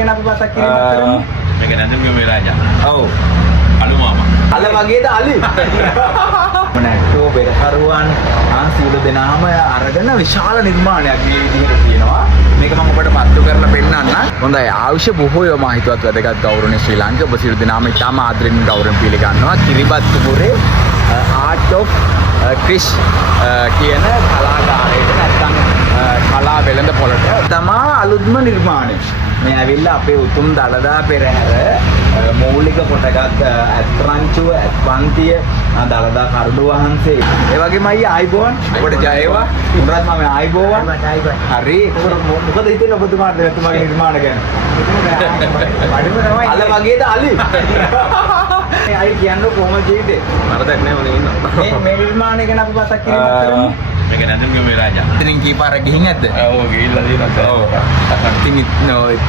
ගැන අපි මතක් කිරීමක් කරමු. මේක නැන්ද මේ රාජා. ඔව්. අලු මාමා. අල වගේද අලි? නැට්ටෝ බෙරහරුවන් සීල දෙනාම අරගෙන විශාල නිර්මාණයක් මේ විදිහට තියෙනවා. මේක මම ඔබට පත්තු කරලා පෙන්නන්න. හොඳයි. ආයුෂ බොහෝය මා හිතුවත් වැදගත් ගෞරවනීය ශ්‍රී ලාංකික ඔබ සියලු දෙනාම ඉතාම ආදරෙන් ගෞරවයෙන් පිළිගන්නවා. කිරිබත්තුපුරේ ආර්ට් ඔෆ් ක්‍රිෂ් කියන කලාගාරයට නැත්නම් කලා වෙළඳ පොළට තමා අලුත්ම නිර්මාණය. මේ ඇවිල්ලා අපේ උතුම් දළදා පෙරහැර මූලික කොටගත් ඇත්රංචුව ඇත්පන්තිය දළදා කරුඩු වහන්සේ ඒ වගේම අයියා ආයිබෝන් ඔබට ජය වේවා. උඹරත් මම ආයිබෝන්. හරි. ඒකට මොකද හිතෙන්නේ ඔබතුමාට ඔබතුමාගේ නිර්මාණ ගැන? අල වගේද අලි? අයි කියන්නේ කොහොමද ජීවිතේ? මරදක් නෑ මොනේ ඉන්නවා. මේ නිර්මාණය ගැන අපි මතක් කිරීමක් කරමු. මේක නැන්ද මේ රාජා. ඉතින් කීපාරක් ගිහින් නැද්ද? ඔව් ගිහිල්ලා තියෙනවා. ඔව්. ඉතින්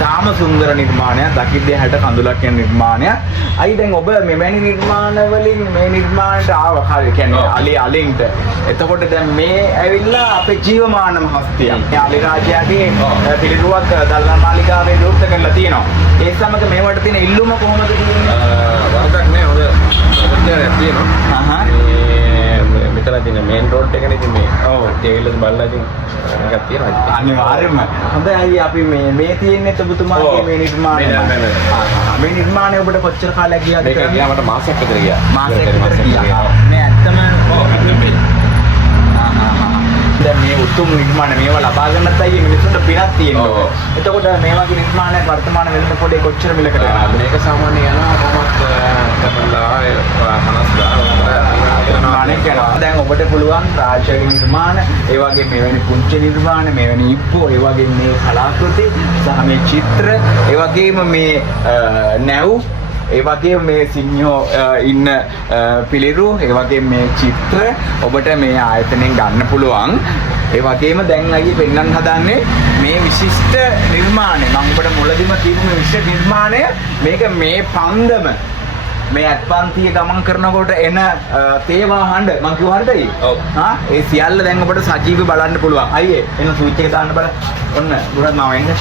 තාම සුන්දර නිර්මාණයක්. දකිද්දී හැට කඳුලක් යන නිර්මාණයක්. අයි දැන් ඔබ මෙවැනි නිර්මාණ වලින් මේ නිර්මාණයට ආව කාලේ කියන්නේ අලින්ට. එතකොට දැන් මේ ඇවිල්ලා අපේ ජීවමානම හස්තියක්. මේ අලි රාජයාගේ පිළිරුවක් දල්ලා මාලිගාවේ විවෘත කරලා තියෙනවා. ඒ සමග මේවට තියෙන ඉල්ලුම කොහොමද කියන්නේ? වරදක් නෑ හොඳ ප්‍රතිචාරයක් තියෙනවා. මෙතන තියෙන මේන් රෝඩ් එකනේ ඉතින් මේ ටේලර් බලලා ඉතින් එකක් තියෙනවා. අනිවාර්යයෙන්ම. හොඳයි අයියා අපි මේ තියෙන්නේ ඔබතුමාගේ මේ නිර්මාණය. මේ නිර්මාණය ඔබට කොච්චර කාලයක් ගියාද? මේක ගියා මට මාසයක් විතර ගියා. මාසයක් විතර ගියා. මේ ඇත්තම දැන් මේ උතුම් නිර්මාණ මේවා ලබා ගන්නත් අයියේ මිනිස්සුන්ට පිනක් තියෙනවා. එතකොට මේ වගේ නිර්මාණයක් වර්තමාන වෙළඳ පොලේ කොච්චර මිලකට යනවද? මේක සාමාන්‍ය යනවා කොහොමද 50,000 දැන් ඔබට පුළුවන් රාජ්‍ය නිර්මාණ, ඒ වගේ මෙවැනි පුංචි නිර්මාණ, මෙවැනි ඉබ්බෝ, ඒ වගේ මේ කලාකෘති සහ මේ චිත්‍ර, ඒ වගේම මේ නැව්, ඒ වගේම මේ සිංහෝ ඉන්න පිළිරු, ඒ වගේම මේ චිත්‍ර ඔබට මේ ආයතනයෙන් ගන්න පුළුවන්. ඒ වගේම දැන් අයියේ පෙන්වන්න හදන්නේ මේ විශිෂ්ට නිර්මාණය. මම ඔබට මුලදීම කිව්ව මේ විශිෂ්ට නිර්මාණය මේක මේ පන්දම මේ අත්පන්තිය ගමන් කරනකොට එන තේවා හඬ මං කිව්ව හරියටයි. ඔව්. ඒ සියල්ල දැන් ඔබට සජීවීව බලන්න පුළුවන්. අයියේ එන ස්විච් එක දාන්න බලන්න. ඔන්න බුරත් මාව එන්න.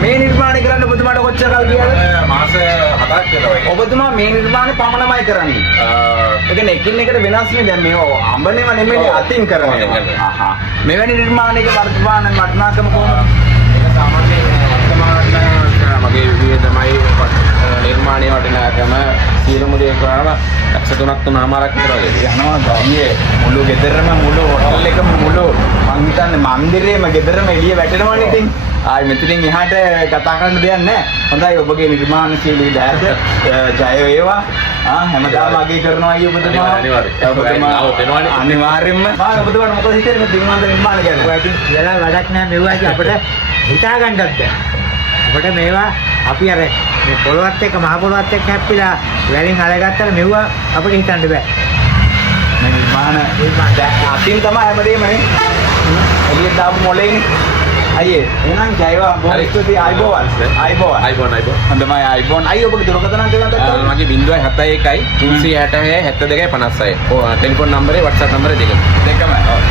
මේ නිර්මාණය කරන්න ඔබතුමාට කොච්චර කල් ගියාද? මාස 7ක් විතර වගේ. ඔබතුමා මේ නිර්මාණය පමණමයි කරන්නේ. ඒ කියන්නේ එකින් එකට වෙනස් නේ. දැන් මේව අඹනේම නෙමෙයි අතින් කරන්නේ. මෙවැනි නිර්මාණයක වර්තමාන වටිනාකම කොහොමද? ඒක සාමාන්‍ය වර්තමාන මගේ විදිහටමයි නිර්මාණයේ වටිනාකම සියලුම දේ කරාම 103ක් විතර වගේ යනවා. ගියේ මුළු ගෙදරම මුළු හොටල් එකම මුළු මං හිතන්නේ මන්දිරේම ගෙදරම එළිය වැටෙනවනේ ඉතින්. ආයි මෙතනින් එහාට කතා කරන්න දෙයක් නැහැ. හොඳයි ඔබගේ නිර්මාණශීලී දැත ජය වේවා. හැමදාම අගය කරනවා අයිය ඔබතුමා. අනිවාර්යයෙන්. අනිවාර්යෙන්ම. ඔබතුමාට මොකද හිතෙන්නේ මේ දින්වන්ත නිර්මාණ ගැන? ඔයාට කියලා වැඩක් නැහැ මෙව්වාගේ අපිට හිතා ගන්නත් බැහැ. අපිට මේවා අපි අර මේ පොළොවත් එක්ක මහ පොළොවත් එක්ක හැප්පිලා වැලින් අරගත්තට මෙව්වා අපිට හිතන්න බෑ. මේ නිර්මාණ දැන් අතින් තමයි හැමදේම නේ. එළියට දාපු මොලේනේ. අයියේ එහෙනම් ජයවා බොහොම ස්තුතියි. ආයිබෝවන්. අයිබෝන්. හොඳයි ආයිබෝන්. අයියෝ ඔබගේ දුරකථන අංකය ගන්නත් මගේ 071 366 72 56. ටෙලිෆෝන් නම්බරේ WhatsApp නම්බරේ දෙකම. දෙකම. ඔව්.